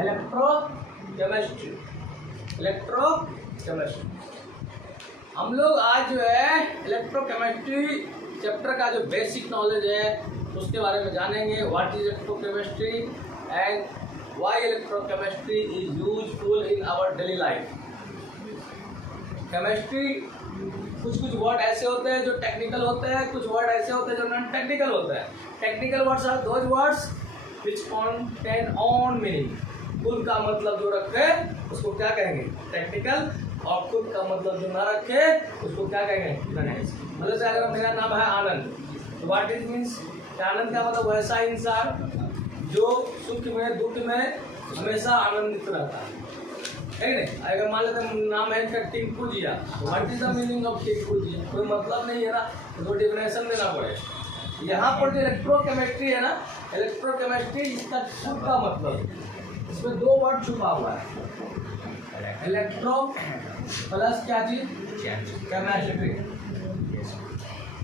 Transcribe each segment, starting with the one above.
Electrochemistry. Electrochemistry हम लोग आज जो है इलेक्ट्रोकेमिस्ट्री चैप्टर का जो बेसिक नॉलेज है उसके बारे में जानेंगे। What is electrochemistry and why electrochemistry is useful in our daily life. Chemistry कुछ वर्ड ऐसे होते हैं जो टेक्निकल होते हैं, कुछ वर्ड ऐसे होते हैं जो नॉन टेक्निकल होते हैं। Technical words are those words which contain own meaning. खुद का मतलब जो रखे उसको क्या कहेंगे, टेक्निकल। और खुद का मतलब जो ना रखे उसको क्या कहेंगे, मतलब से अगर मेरा नाम है आनंद तो व्हाट इज मीन्स, आनंद का मतलब वैसा इंसान जो सुख में दुख में हमेशा आनंदित रहता है, नहीं। अगर मान लेते नाम है इसका Tinku Jiya, what is the meaning of Tinku Jiya, कोई मतलब नहीं है ना, तो डेफिनेशन देना पड़े। यहाँ पर जो इलेक्ट्रोकेमिस्ट्री है ना, इलेक्ट्रोकेमिस्ट्री इसका खुद का मतलब, इसमें दो वर्ड छुपा हुआ है। इलेक्ट्रो प्लस क्या चीज, केमिस्ट्री।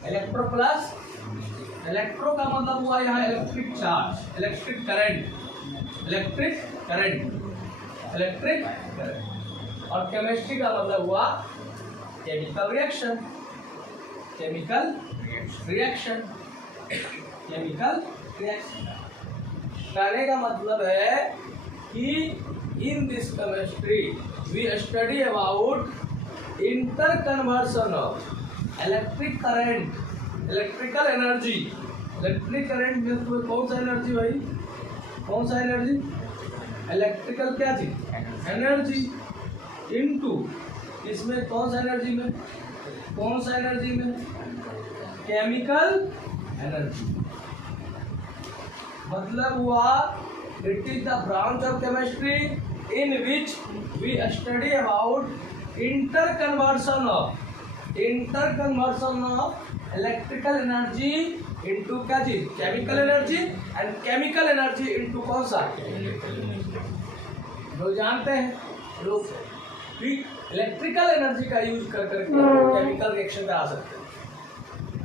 इलेक्ट्रो प्लस, इलेक्ट्रो का मतलब हुआ यहाँ electric charge, electric current, electric current, electric current. और केमिस्ट्री का मतलब हुआ chemical reaction, chemical reaction, chemical reaction. कहने का मतलब है कि in this chemistry we study about inter conversion of electric current, electrical energy. Electric current में कौन सा एनर्जी भाई, कौन सा एनर्जी, इलेक्ट्रिकल क्या चीज, एनर्जी, इनटू इसमें कौन सा एनर्जी में, कौन सा एनर्जी में, केमिकल एनर्जी। मतलब हुआ it is the branch of chemistry in which we study about inter conversion of electrical energy into क्या चीज, chemical energy, and chemical energy into कौन सा, लोग जानते हैं लोग इलेक्ट्रिकल एनर्जी का यूज कर करके केमिकल रिएक्शन पे आ सकते हैं।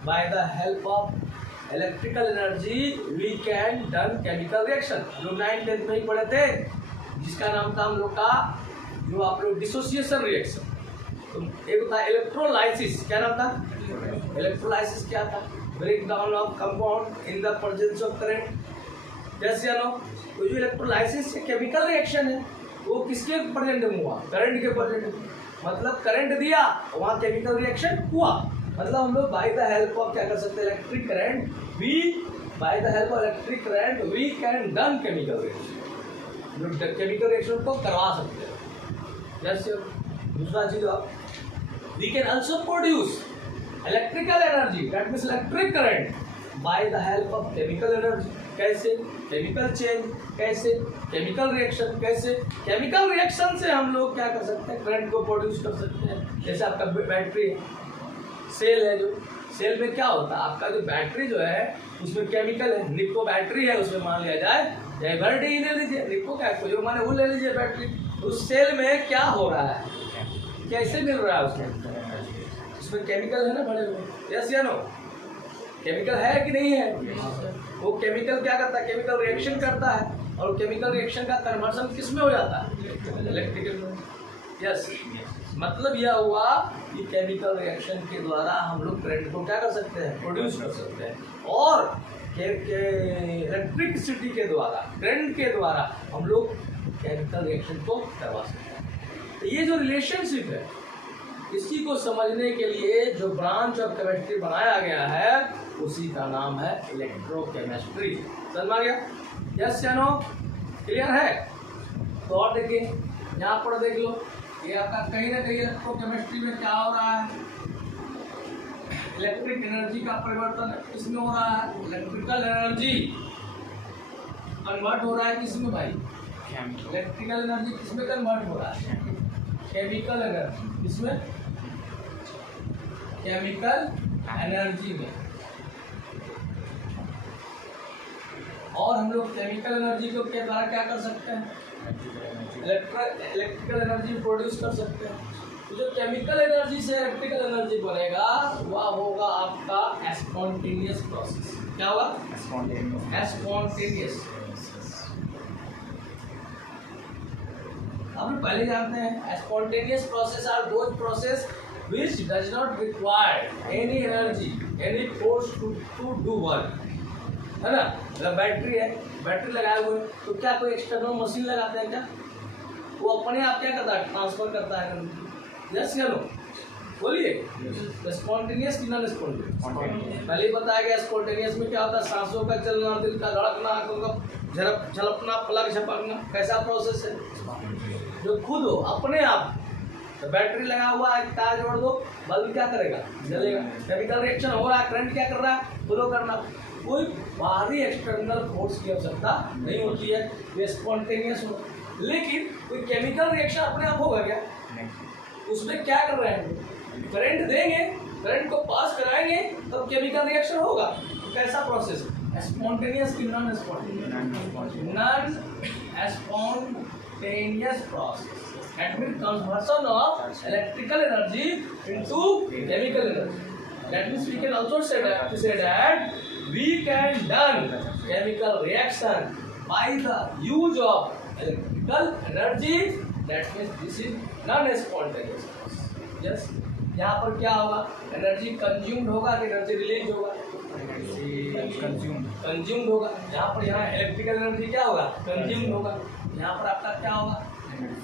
By the help of electrical energy we can done chemical reaction. लोग 9th-10th में ही पढ़े थे, जिसका नाम था हम लोग का, जो आप लोग डिसोसिएशन रिएक्शन। तो एक था इलेक्ट्रोलाइसिस, क्या नाम था, इलेक्ट्रोलाइसिस क्या था, break down of compound in the presence of current. जैसे तो जो इलेक्ट्रोलाइसिस केमिकल रिएक्शन है वो किसके प्रेजेंट में हुआ, करंट के प्रेजेंट में। मतलब करंट दिया वहाँ केमिकल रिएक्शन हुआ। मतलब हम लोग बाय द हेल्प ऑफ क्या कर सकते हैं, electric current, we by the help of electric current we can done chemical reaction, जो केमिकल रिएक्शन को करवा सकते हैं। जैसे दूसरा चीज, we can also produce electrical energy, that means electric current, by the help of chemical energy. कैसे, chemical change, कैसे, केमिकल रिएक्शन, कैसे, केमिकल रिएक्शन से हम लोग क्या कर सकते हैं, करंट को प्रोड्यूस कर सकते हैं। जैसे आपका बैटरी है, सेल है, जो सेल में क्या होता है, आपका जो बैटरी जो है उसमें केमिकल है, निको बैटरी है, उसमें मान लिया जाए एवरडी ले लीजिए, निको क्या जो माने वो ले लीजिए बैटरी। उस सेल में क्या हो रहा है, कैसे मिल रहा है उसमें केमिकल है ना बड़े हुए, यस या नो, केमिकल है कि नहीं है। वो केमिकल क्या करता है, केमिकल रिएक्शन करता है, और केमिकल रिएक्शन का कन्वर्सन किस में हो जाता है, इलेक्ट्रिकल में। यस, मतलब यह हुआ कि केमिकल रिएक्शन के द्वारा हम लोग करंट को क्या कर सकते हैं, प्रोड्यूस कर सकते हैं, और इलेक्ट्रिसिटी के द्वारा, करंट के द्वारा हम लोग केमिकल रिएक्शन को करवा सकते हैं। तो ये जो रिलेशनशिप है, इसी को समझने के लिए जो ब्रांच ऑफ केमिस्ट्री बनाया गया है उसी का नाम है इलेक्ट्रोकेमिस्ट्री। समझ आ गया, यस या नो, क्लियर है। तो और देखिए यहाँ पर देख लो, ये आपका कहीं ना कहीं इलेक्ट्रोकेमिस्ट्री में क्या हो रहा है, इलेक्ट्रिक एनर्जी का परिवर्तन किसमें हो रहा है, इलेक्ट्रिकल एनर्जी कन्वर्ट हो रहा है किसमें भाई, इलेक्ट्रिकल एनर्जी किसमें कन्वर्ट हो रहा है, केमिकल एनर्जी, किसमें, केमिकल एनर्जी में। और हम लोग केमिकल एनर्जी को के द्वारा क्या कर सकते हैं, इलेक्ट्रिकल एनर्जी प्रोड्यूस कर सकते हैं। तो जो केमिकल एनर्जी से इलेक्ट्रिकल एनर्जी बनेगा वह होगा आपका स्पॉन्टेनियस प्रोसेस। क्या होगा, स्पॉन्टेनियस। आप लोग पहले जानते हैं spontaneous process are those process which does not require any energy, any force to do work, है ना। मतलब बैटरी है, बैटरी लगाए हुए तो क्या कोई एक्सटर्नल मशीन लगाते हैं क्या? वो अपने आप क्या करता है, ट्रांसफर करता है। यस या नो बोलिए। स्पॉन्टेनियस कि नॉन स्पॉन्टेनियस? पहले ही बताया गया स्पॉन्टेनियस में क्या होता है, सांसों का चलना, दिल का धड़कना, आंखों का झलकना, पलक झपकना, कैसा प्रोसेस है? जो खुद हो अपने आप। तो बैटरी लगा हुआ है, तार जोड़ दो, बल्ब क्या करेगा, जलेगा। केमिकल रिएक्शन हो रहा है, करंट क्या कर रहा है, फ्लो करना। कोई बाहरी एक्सटर्नल फोर्स की आवश्यकता नहीं होती है, ये स्पॉन्टेनियस हो। लेकिन कोई केमिकल रिएक्शन अपने आप होगा क्या? उसमें क्या कर रहे हैं, करंट देंगे, करंट को पास कराएंगे तब केमिकल रिएक्शन होगा। तो कैसा प्रोसेस, स्पॉन्टेनियस की non spontaneous? Non spontaneous process, that means conversion of electrical energy into chemical energy. That means we can also say that we can done chemical reaction by the use of electrical energy. That means this is non-spontaneous process. Yes. यहाँ पर क्या होगा, energy consumed होगा कि energy release होगा? Consumed होगा। यहाँ पर यहाँ इलेक्ट्रिकल एनर्जी क्या होगा, कंज्यूम्ड होगा। यहाँ पर आपका क्या होगा,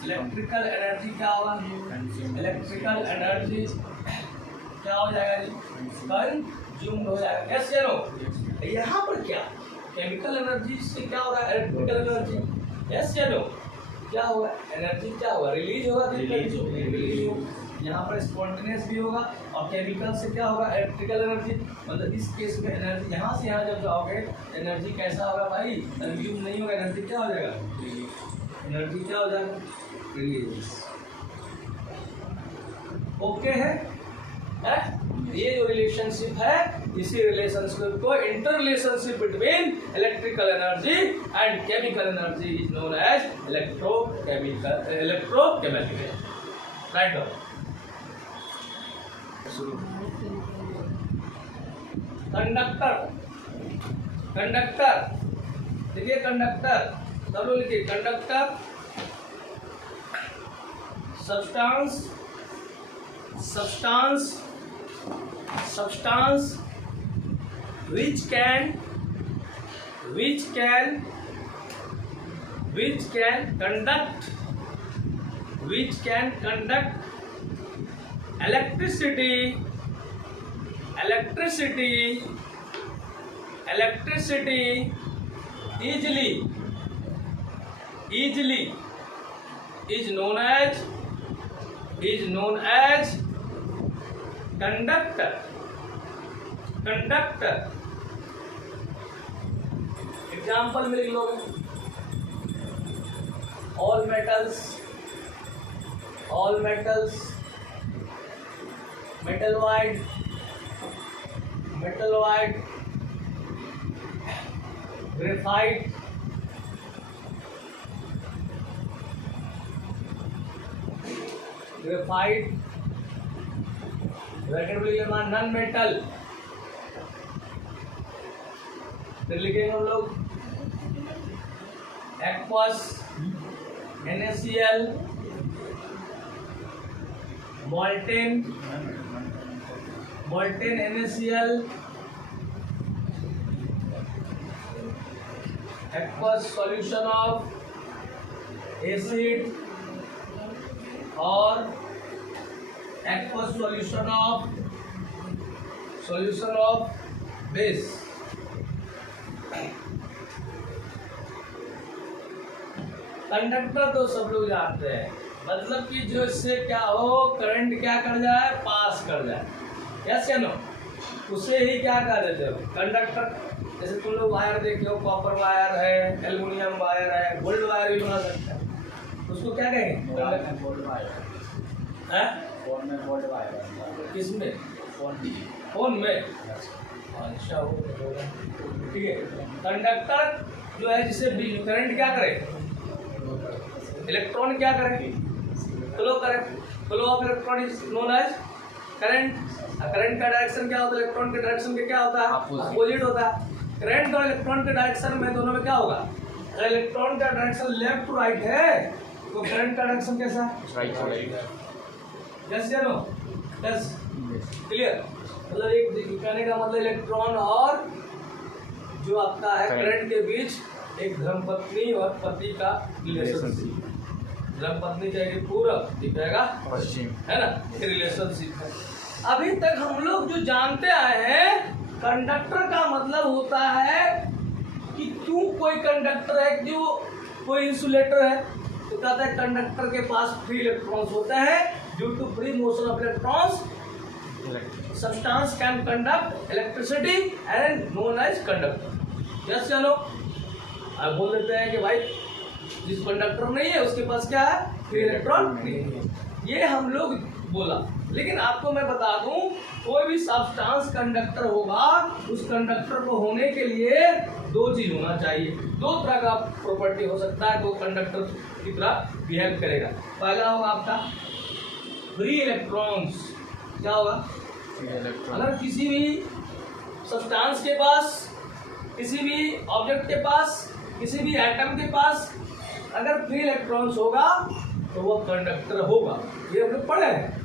इलेक्ट्रिकल एनर्जी क्या होगा, इलेक्ट्रिकल एनर्जी क्या हो जाएगा जी, कंज्यूम्ड हो जाएगा। यस या नो? यहाँ पर क्या, केमिकल एनर्जी से क्या हो रहा है, इलेक्ट्रिकल एनर्जी। यस या नो? क्या होगा, एनर्जी क्या होगा, रिलीज होगा, रिलीज होगा। यहाँ पर स्पॉन्टेनियस भी होगा और केमिकल से क्या होगा, इलेक्ट्रिकल एनर्जी। मतलब इस केस में एनर्जी यहाँ से यहाँ जब जाओगे एनर्जी कैसा होगा भाई, कंज्यूम नहीं होगा, एनर्जी क्या हो जाएगा, एनर्जी क्या हो जाएगा, रिलीज। ओके है? ये जो रिलेशनशिप है, इसी रिलेशनशिप को inter relationship between electrical energy and chemical energy is known as electrochemical. Write down. Conductor, conductor देखिए, कंडक्टर सब लोग लिखिए। Conductor substance, substance, substance which can conduct electricity easily is known as conductor. Example में लिख लोगे, all metals, metalloid, graphite, bracket में लिखेंगे non metal. फिर लिखेंगे हम लोग aqueous, NaCl, molten NaCl, aqueous solution of acid or aqueous solution of base। Conductor तो सब लोग जानते हैं, मतलब कि जो इससे क्या हो, करंट क्या कर जाए, पास कर जाए। यस या नो? उसे ही क्या कर देते हो, कंडक्टर। जैसे तुम लोग वायर देखे हो, कॉपर वायर है, एल्युमिनियम वायर है, गोल्ड वायर भी बना सकते हैं, उसको क्या कहेंगे, गोल्ड वायर। है फोन में गोल्ड वायर, किसमें, फोन में। अच्छा वो ठीक है। कंडक्टर जो है जिसे करंट क्या करे, इलेक्ट्रॉन क्या करे, फ्लो करे। Flow of electron is known as current. Current का डायरेक्शन क्या होता है, इलेक्ट्रॉन के डायरेक्शन के क्या होता है, अपोजिट होता है। करंट और इलेक्ट्रॉन के डायरेक्शन में दोनों में क्या होगा, अगर इलेक्ट्रॉन का डायरेक्शन लेफ्ट टू राइट है तो करंट का डायरेक्शन कैसा है? यस या नो? Yes, clear. मतलब एक कहने का मतलब इलेक्ट्रॉन और जो आपका है करंट के बीच एक धर्मपत्नी और पति का रिलेशनशिप। धर्मपत्नी चाहिए पूरब, दिखेगा पश्चिम, है ना, रिलेशनशिप है। अभी तक हम लोग जो जानते आए हैं, कंडक्टर का मतलब होता है कि क्यों कोई कंडक्टर है, जो कोई इंसुलेटर है तो कहता है कंडक्टर के पास फ्री इलेक्ट्रॉन्स होते हैं। Due to free motion of electrons substance can conduct electricity and known as conductor. Yes या नो? अब बोल देते हैं कि भाई जिस कंडक्टर नहीं है उसके पास क्या है? फ्री इलेक्ट्रॉन नहीं है। ये हम लोग बोला, लेकिन आपको मैं बता दूं, कोई भी सब्सटेंस कंडक्टर होगा, उस कंडक्टर को होने के लिए दो चीज होना चाहिए। दो तरह का प्रॉपर्टी हो सकता है, दो कंडक्टर की तरह बिहेव करेगा। पहला होगा आपका फ्री इलेक्ट्रॉन्स। क्या होगा? अगर किसी भी सब्सटेंस के पास, किसी भी ऑब्जेक्ट के पास, किसी भी एटम के पास अगर फ्री इलेक्ट्रॉन्स होगा तो वो कंडक्टर होगा। ये हम लोग पढ़े हैं।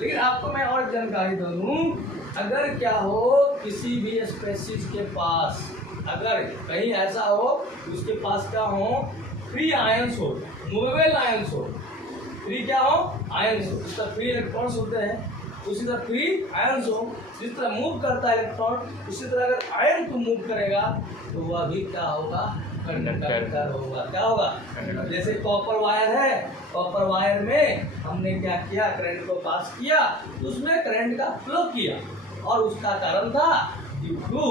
लेकिन आपको मैं और जानकारी दे दूं, अगर क्या हो किसी भी स्पेसीज के पास, अगर कहीं ऐसा हो उसके पास क्या हो, फ्री आयंस हो, मूवेबल आयंस हो, फ्री क्या हो, आयंस हो, उसका फ्री इलेक्ट्रॉन्स होते हैं, उसी तरह फ्री आयंस हो, जिस तरह मूव करता है इलेक्ट्रॉन, उसी तरह अगर आयन को मूव करेगा तो वह भी क्या होगा? कंडक्टर होगा। क्या होगा? जैसे कॉपर वायर है, कॉपर वायर में हमने क्या किया, करंट को पास किया, उसमें करंट का फ्लो किया और उसका कारण था due to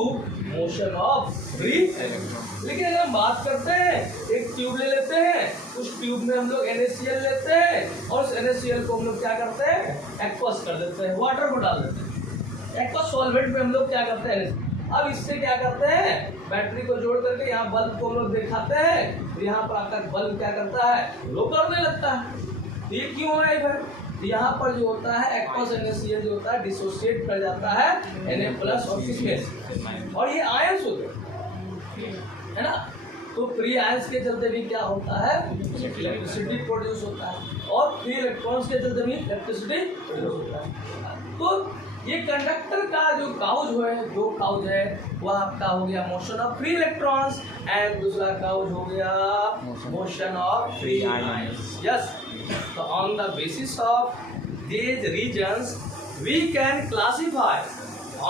motion of free electron. लेकिन अगर हम बात करते हैं, एक ट्यूब ले लेते हैं, उस ट्यूब में हम लोग NaCl लेते हैं और उस NaCl को हम लोग क्या करते हैं? एक्वस कर देते हैं, वाटर को डाल देते हैं। एक्वस सॉल्वेंट में हम लोग क्या करते हैं? अब इससे क्या करते हैं? बैटरी को जोड़ करके यहाँ बल्ब को हम लोग दिखाते हैं, तो यहाँ पर आकर बल्ब क्या करता है? ग्लो करने लगता है। ये क्यों है भाई? यहाँ पर जो होता है एक्वस NaCl जो होता है डिसोसिएट कर जाता है Na+ और किसमें, और ये आयंस होते हैं, है ना। तो फ्री आयंस के चलते भी क्या होता है? इलेक्ट्रिसिटी प्रोड्यूस होता है, और फ्री इलेक्ट्रॉन्स के चलते भी इलेक्ट्रिसिटी प्रोड्यूस होता है। तो ये कंडक्टर का जो काउज है, दो काउज है, वह आपका हो गया motion of free electrons and दूसरा काउज हो गया motion of free ions. Yes, so on the basis of these regions we can classify,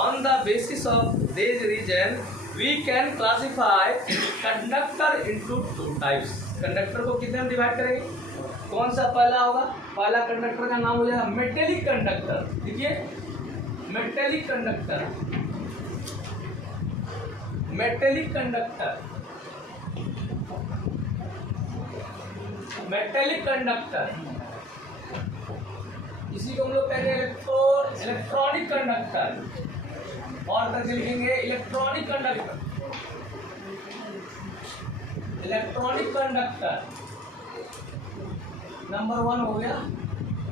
on the basis of these region we can classify conductor into two types। Conductor को कितने में divide करेंगे? कौन सा पहला होगा? पहला कंडक्टर का नाम हो जाएगा मेटेलिक कंडक्टर। देखिए, metallic conductor, metallic conductor, metallic conductor, इसी को हम लोग कहेंगे इलेक्ट्रॉनिक कंडक्टर, और तक लिखेंगे electronic conductor. Electronic conductor number 1 हो गया।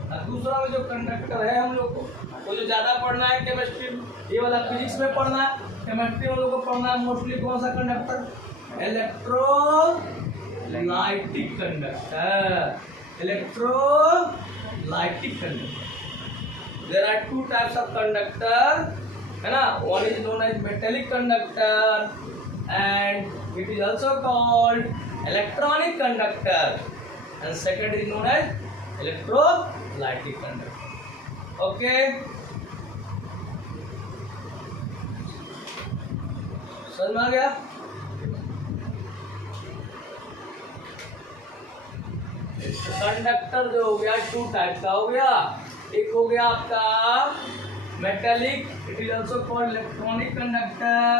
और दूसरा में जो कंडक्टर है हम लोग को, वो जो ज्यादा पढ़ना है केमिस्ट्री, ये वाला फिजिक्स में पढ़ना है, केमिस्ट्री में लोग को पढ़ना है मोस्टली कौन सा conductor? Electrolytic conductor. Electrolytic conductor. There are two types of conductor, है ना। One is known as metallic conductor and it is also called electronic conductor, and second is known as electrolytic conductor. Okay, समझ में आ गया? Conductor जो हो गया to type का हो गया। एक हो गया आपका metallic, it is also called electronic conductor,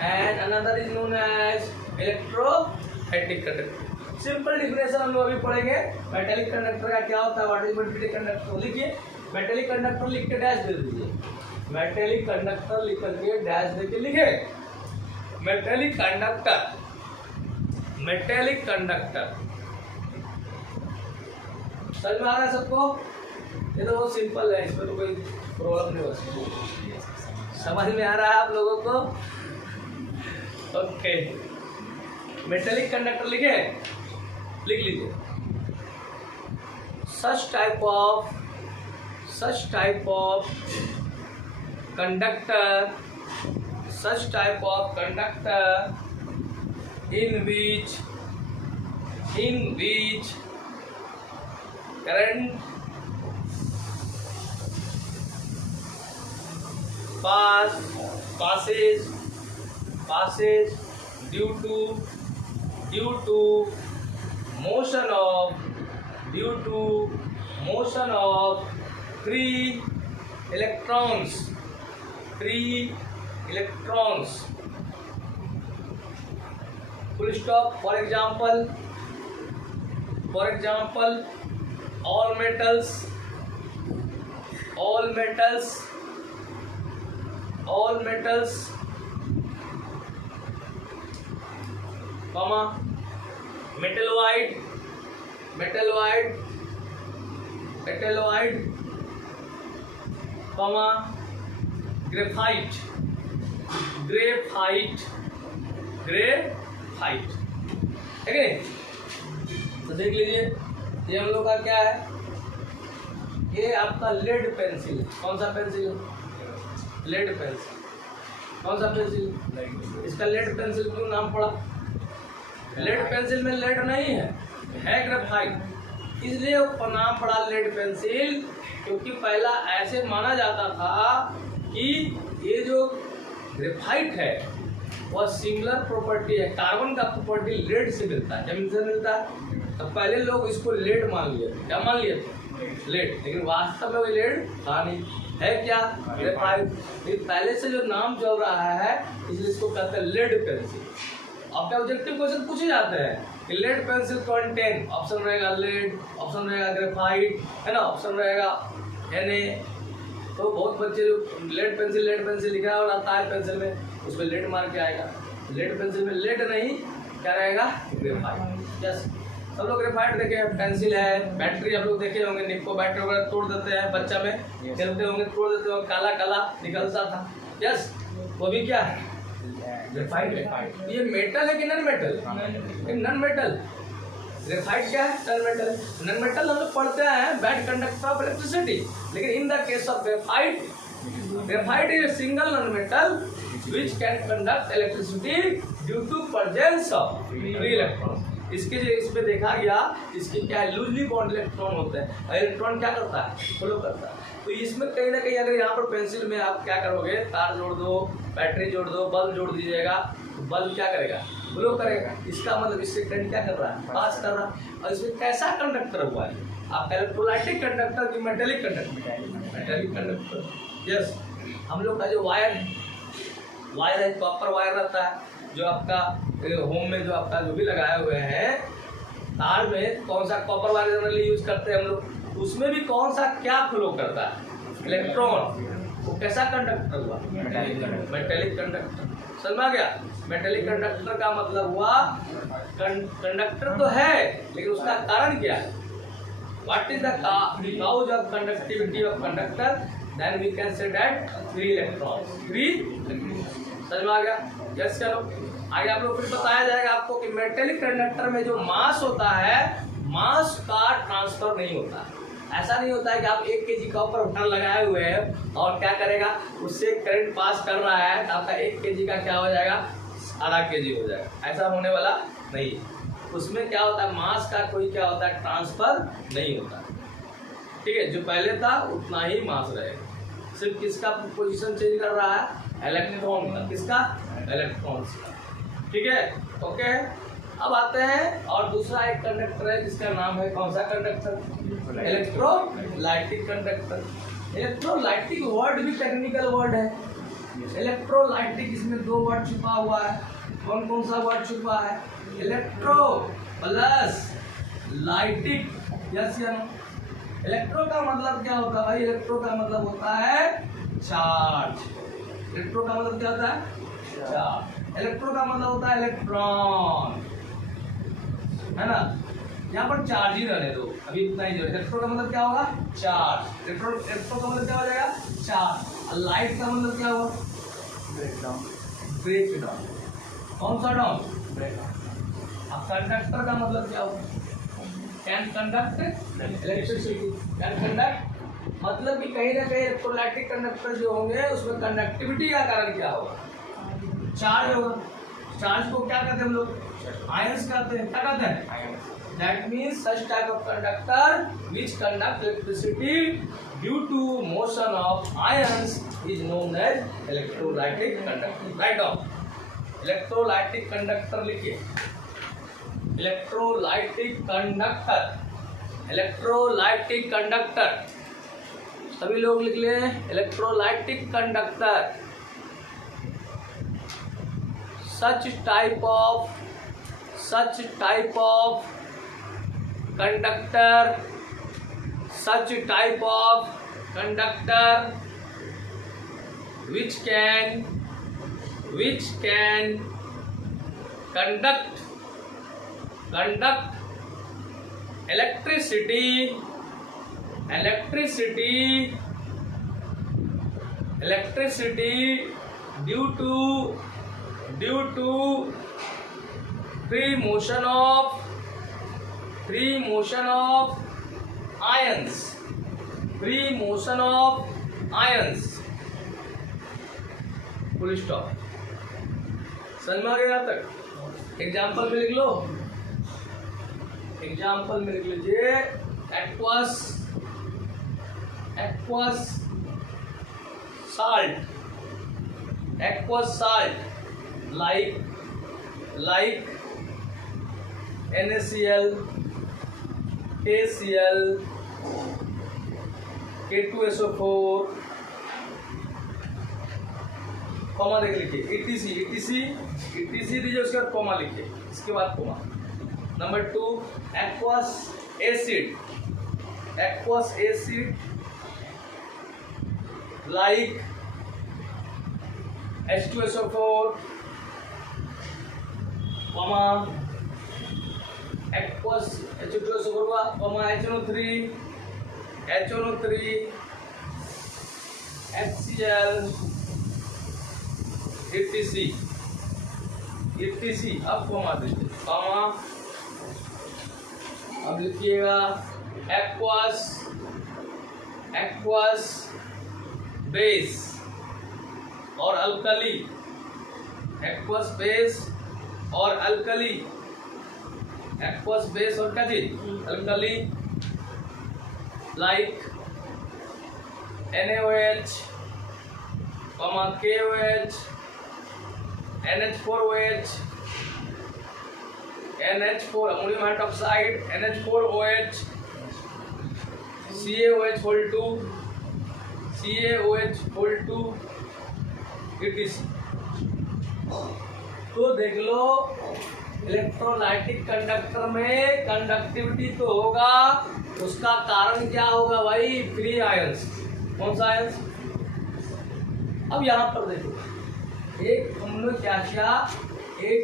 and another is known as electrolytic conductor. Simple definition हम लोग अभी पढ़ेंगे। मेटेलिक कंडक्टर का क्या होता है, व्हाट इज मेटेलिक कंडक्टर। लिखिए, मेटेलिक कंडक्टर लिख के डैश दे दीजिए। मेटेलिक कंडक्टर लिख करके डैश दे के लिखे। Metallic conductor, metallic conductor. समझ में आ रहा है सबको? ये तो बहुत सिंपल है, इसमें तो कोई प्रॉब्लम नहीं हो सकती। समझ में आ रहा है आप लोगों को? ओके, मेटेलिक कंडक्टर लिखे, लिख लीजिए। such type of conductor in which current passes due to motion of three electrons. Full stop. For example, all metals comma metalloid comma graphite ठीक है। तो देख लीजिए ये हम लोग का क्या है, ये आपका लेड पेंसिल। कौन सा पेंसिल? Lead pencil. कौन सा पेंसिल? इसका लेड पेंसिल क्यों नाम पड़ा? लेड पेंसिल में लेड नहीं है ग्रेफाइट, इसलिए नाम पड़ा लेड पेंसिल। क्योंकि पहला ऐसे माना जाता था कि ये जो ग्रेफाइट है वह सिंगुलर प्रॉपर्टी है, कार्बन का प्रॉपर्टी लेड से मिलता है, जमीन से मिलता है। तो पहले लोग इसको लेड मान लिए। क्या मान लिए थे? लेड। लेकिन वास्तव में वो लेड था नहीं, है क्या? ग्रेफाइट। पहले से जो नाम चल रहा है इसलिए इसको कहते हैं लेड पेंसिल। आपका ऑब्जेक्टिव क्वेश्चन पूछे जाते हैं कि लेड पेंसिल कंटेन, ऑप्शन रहेगा लेड, ऑप्शन रहेगा ग्रेफाइट, है ना, ऑप्शन रहेगा Na। तो बहुत बच्चे जो लेड पेंसिल लिखा है और आता है पेंसिल में, उसमें लेड मार के आएगा। लेड पेंसिल में लेड नहीं, क्या रहेगा? ग्रेफाइट। यस, सब लोग ग्रेफाइट देखे हैं। पेंसिल है, बैटरी आप लोग देखे होंगे, निप्पो बैटरी वगैरह तोड़ देते हैं, बच्चा में खेलते होंगे, तोड़ देते होंगे, काला काला निकलता था। यस, वो भी क्या है? ग्रेफाइट। ये मेटल है कि non metal? Non metal. Graphite क्या है? Non metal. नॉन मेटल हम लोग पढ़ते हैं बैड कंडक्टर ऑफ इलेक्ट्रिसिटी, लेकिन in the case of graphite is a single non metal which can conduct electricity due to presence of free electrons। इसके जो इसमें देखा गया, इसके क्या है? लूजली बॉन्ड इलेक्ट्रॉन होते हैं और इलेक्ट्रॉन क्या करता है? फ्लो करता है। तो इसमें कहीं ना कहीं अगर यहाँ पर पेंसिल में आप क्या करोगे, तार जोड़ दो, बैटरी जोड़ दो, बल्ब जोड़ दीजिएगा, तो बल्ब क्या करेगा? ग्लो करेगा। इसका मतलब इससे करंट क्या कर रहा है? पास कर रहा है। और इसमें कैसा कंडक्टर हुआ है? आपका इलेक्ट्रोलाइटिक कंडक्टर की मेटेलिक कंडक्टर। यस, हम लोग का जो वायर है, कॉपर वायर रहता है, जो आपका होम में जो आपका जो भी लगाए हुए हैं तार में, कौन सा कॉपर वायर जनरली यूज करते हैं हम लोग, उसमें भी कौन सा क्या फ्लो करता है? इलेक्ट्रॉन। वो कैसा कंडक्टर हुआ? Metallic conductor. समझ में आ गया? मेटेलिक कंडक्टर का मतलब हुआ कंडक्टर तो है, लेकिन उसका कारण क्या है? What is the cause of conductivity of conductor? Then we can say that free electrons. समझ में आ गया? यस, चलो आगे आप लोग फिर बताया जाएगा आपको कि मेटेलिक कंडक्टर में जो मास होता है, मास का ट्रांसफर नहीं होता है। ऐसा नहीं होता है कि आप 1 kg कॉपर उठा लगाए हुए हैं और क्या करेगा, उससे करंट पास कर रहा है तो आपका 1 kg का क्या हो जाएगा? आधा kg हो जाएगा। ऐसा होने वाला नहीं। उसमें क्या होता है? मास का कोई क्या होता है? ट्रांसफर नहीं होता। ठीक है, जो पहले था उतना ही मास रहेगा। सिर्फ किसका पोजीशन चेंज कर रहा है? इलेक्ट्रॉन का। किसका? इलेक्ट्रॉन्स का। ठीक है, ओके। अब आते हैं और दूसरा एक कंडक्टर है जिसका नाम है, कौन सा conductor? Electrolytic conductor. Electrolytic word भी टेक्निकल वर्ड है। इलेक्ट्रोलाइटिक, इसमें 2 वर्ड छुपा हुआ है। कौन कौन सा वर्ड छुपा है? Electro plus lytic. यस या नो? इलेक्ट्रो का मतलब क्या होता है भाई? इलेक्ट्रो का मतलब होता है चार्ज। इलेक्ट्रो का मतलब क्या होता है? चार्ज। इलेक्ट्रो का मतलब होता है इलेक्ट्रॉन, है ना? यहाँ पर चार्ज ही रहने दो, अभी इतना ही। इलेक्ट्रो का मतलब क्या होगा? चार्ज। इलेक्ट्रो का मतलब क्या हो जाएगा? चार्ज। और लाइट का मतलब क्या होगा? ब्रेकडाउन। कौन सा डाउन? ब्रेकडाउन। अब कंडक्टर का मतलब क्या होगा? Can conduct electricity, can conduct मतलब कि कहीं ना कहीं इलेक्ट्रोलाइटिक कंडक्टर जो होंगे उसमें कंडक्टिविटी का कारण क्या होगा, चार्ज होगा। चार्ज को क्या कहते हैं हम लोग, आयंस कहते हैं। क्या कहते हैं, that means such type of conductor which conduct electricity due to motion of ions is known as electrolytic conductor. Write down, electrolytic conductor लिखिए, इलेक्ट्रोलाइटिक कंडक्टर, इलेक्ट्रोलाइटिक कंडक्टर, सभी लोग लिख ले electrolytic conductor. Such type of conductor, such type of conductor which can conduct electricity due to free motion of ions, full stop. समझ में आ गया यहाँ तक? एग्जाम्पल में लिख लो, एग्जाम्पल में लिख लीजिए aqueous salt like NaCl, KCl, K2SO4, comma देख लीजिए, ETC दीजिए, उसके बाद कॉमा लिखिए, इसके बाद comma. Number 2 aqueous acid like H2SO4, comma aqueous H2SO4 comma HNO3 HCl ETC, अब कॉमा दीजिए, कॉमा। अब लिखिएगा एक्वस बेस और अल्कली, एक्वस बेस और क्या चीज, alkali like NaOH, KOH, NH4OH, ammonium hydroxide, NH4OH, CaOH2 etc। तो देख लो इलेक्ट्रोलाइटिक कंडक्टर में कंडक्टिविटी तो होगा, उसका कारण क्या होगा भाई, फ्री आयंस। कौन सा आयंस? अब यहाँ पर देखो, एक हमने क्या किया, एक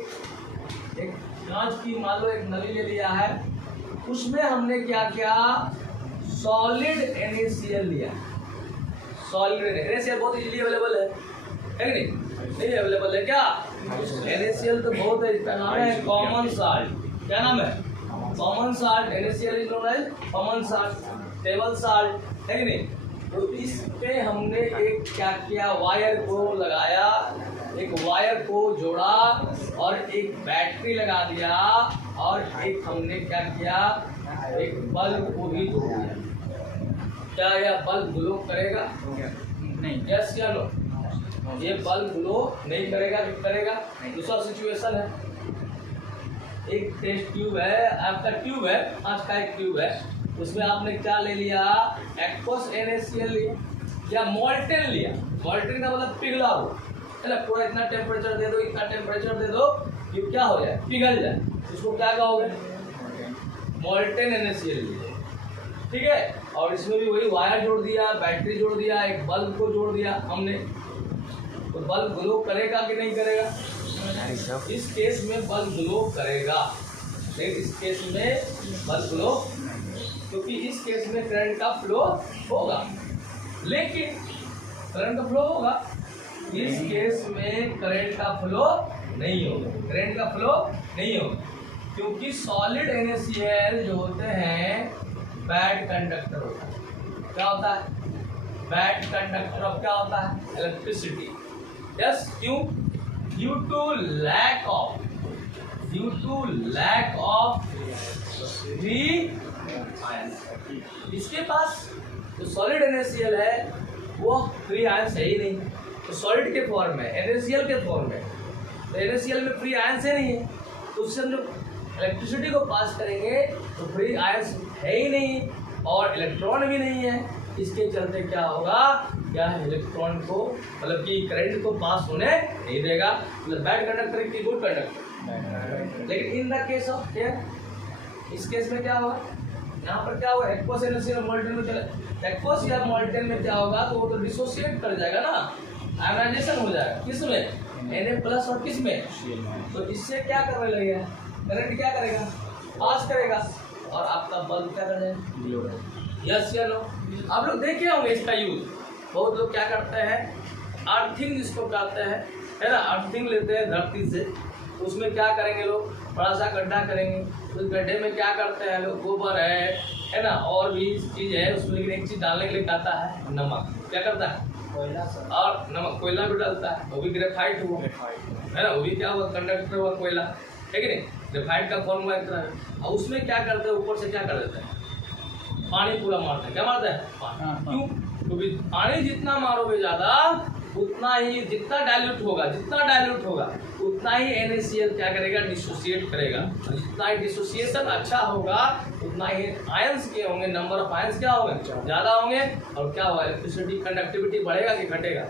कांच की मान लो एक नली ले लिया है, उसमें हमने क्या किया, सॉलिड NaCl लिया। सॉलिड NaCl बहुत इजीली अवेलेबल है कि नहीं अवेलेबल है क्या? NaCl तो बहुत है, इसका नाम है कॉमन साल्ट। क्या नाम है? Common salt. NaCl is known as common salt, table salt, है कि नहीं? तो इस पे हमने एक क्या किया, वायर को लगाया, एक वायर को जोड़ा और एक बैटरी लगा दिया, और एक हमने क्या किया, एक बल्ब को भी जोड़ दिया। क्या यह बल्ब ग्लो करेगा? नहीं। यस या नो? ये बल्ब ग्लो नहीं करेगा। करेगा? दूसरा सिचुएशन है, एक टेस्ट ट्यूब है, आपका ट्यूब है, कांच का एक ट्यूब है, उसमें आपने क्या ले लिया, एक्वस NaCl लिया या मोल्टेन लिया। मोल्टेन का मतलब पिघला हो, है ना, पूरा इतना टेम्परेचर दे दो, इतना टेम्परेचर दे दो कि क्या हो जाए, पिघल जाए, उसको क्या कहोगे, मोल्टेन NaCl लीजिए। ठीक है, और इसमें भी वही वायर जोड़ दिया, बैटरी जोड़ दिया, एक बल्ब को जोड़ दिया हमने, तो बल्ब ग्लो करेगा कि नहीं करेगा? इस केस में बल्ब ग्लो करेगा, लेकिन इस केस में बल्ब ग्लो, क्योंकि इस केस में करंट का फ्लो होगा, लेकिन करंट का फ्लो होगा, इस केस में करंट का फ्लो नहीं होगा, करंट का फ्लो नहीं होगा। क्योंकि सॉलिड NaCl जो होते हैं बैड कंडक्टर होता है। क्या होता है? बैड कंडक्टर ऑफ क्या होता है? इलेक्ट्रिसिटी। यस, क्यों? Due to lack of free ions. इसके पास जो सॉलिड NaCl है वो फ्री आयंस है ही नहीं, तो सॉलिड के फॉर्म में, NaCl के फॉर्म में, तो NaCl में फ्री आयंस है नहीं है, तो उससे हम जो इलेक्ट्रिसिटी को पास करेंगे तो फ्री आयंस है ही नहीं और इलेक्ट्रॉन भी नहीं है। इसके चलते क्या होगा? क्या इलेक्ट्रॉन को मतलब कि करंट को पास होने नहीं देगा। मतलब बैड कंडक्टर की गुड कंडक्टर। लेकिन इन द केस ऑफ क्या, इस केस में क्या होगा? यहाँ पर क्या होगा? एक्वस NaCl मॉलिटेन में चले, एक्वस या मॉलिटेन में क्या होगा? तो वो तो डिसोसिएट कर जाएगा ना, आयनाइजेशन हो जाएगा। किस में? Na+ और किस में? तो इससे क्या करने लगेगा? करंट क्या करेगा? पास करेगा और आपका बल्ब क्या करेगा? यस या नो? आप लोग देखे होंगे इसका यूज। बहुत लोग क्या करते हैं? अर्थिंग जिसको कहते हैं, है ना, अर्थिंग लेते हैं धरती से, तो उसमें क्या करेंगे लोग? बड़ा सा गड्ढा करेंगे, उस गड्ढे में क्या करते हैं लोग? गोबर है ना, और भी चीज़ है उसमें, लेकिन एक चीज़ डालने के लिए कहता है नमक। क्या करता है? कोयला। और नमक, कोयला भी डालता है, वो भी ग्रेफाइट हुआ, है ना, वो भी क्या हुआ? कंडक्टर हुआ कोयला, है कि नहीं? ग्रेफाइट का फॉर्म हुआ एक तरह। और उसमें क्या करते हैं? ऊपर से क्या कर देते हैं? पानी पूरा मारते हैं। क्या मारते हैं? पानी। क्यों? क्योंकि पानी जितना मारोगे ज़्यादा उतना ही, जितना डाइल्यूट होगा उतना ही NaCl क्या करेगा? डिसोसिएट करेगा। और जितना ही डिसोसिएशन अच्छा होगा उतना ही आयंस के होंगे, नंबर ऑफ आयंस क्या होंगे? ज़्यादा होंगे। और क्या होगा? इलेक्ट्रिसिटी कंडक्टिविटी बढ़ेगा कि घटेगा?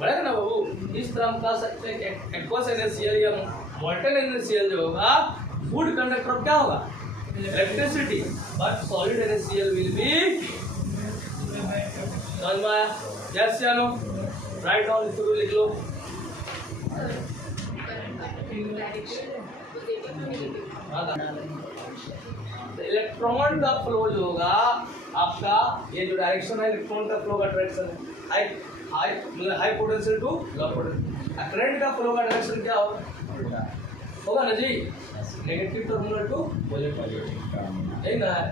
बढ़ेगा ना बाबू। इस तरह हम कह सकते हैं कि एक्वस NaCl या मॉलिटेन NaCl जो होगा गुड कंडक्टर ऑफ क्या होगा? Electricity. But solid NaCl will be, समझ में आया? यस या नो? राइट डाउन, इसको लिख लो। इलेक्ट्रॉन का फ्लो जो होगा आपका, ये जो डायरेक्शन है इलेक्ट्रॉन का फ्लो का डायरेक्शन है high potential to low potential. Current का फ्लो का डायरेक्शन क्या होगा ना जी? नेगेटिव टर्मिनल टू पॉजिटिव, यही ना है।